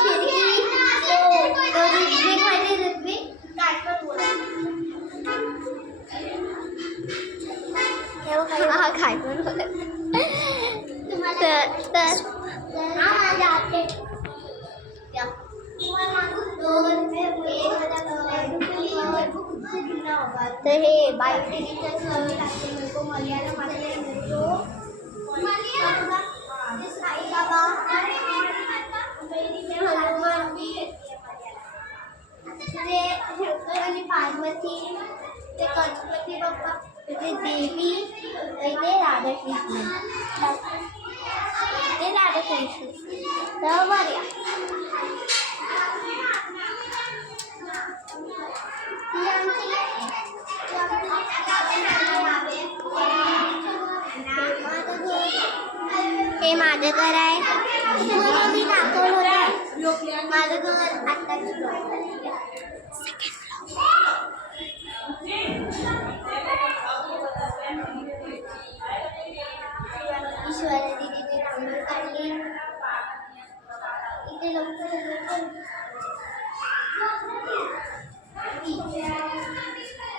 खिड़की तो ऋत्विक म्हणजे ऋत्विक काय पण बोला हा काय पण बोला तर तर हे बायोटेकचं घर लागते मुझको मलयालम मध्ये मुझको साईबाबा हनुमान ते शंकर आणि पार्वती ते गणपती बाप्पा ते देवी ते राधाकृष्ण बरोबर या हे माझं घर आहे तुम्हाला मी दाखवलं होतं माझं घर आत्ताच ईश्वरा दीदीने रांगोळी काढली इथे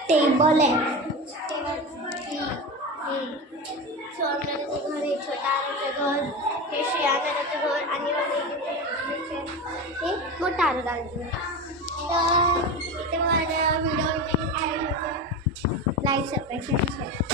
टेबल आहे सोमनाथाचं घर हे छोटा आराचं घर हे श्रेयानाचं घर आणि हे मोठा आराचं घर तर इथे माझा व्हिडिओ लाईक सबस्क्राईब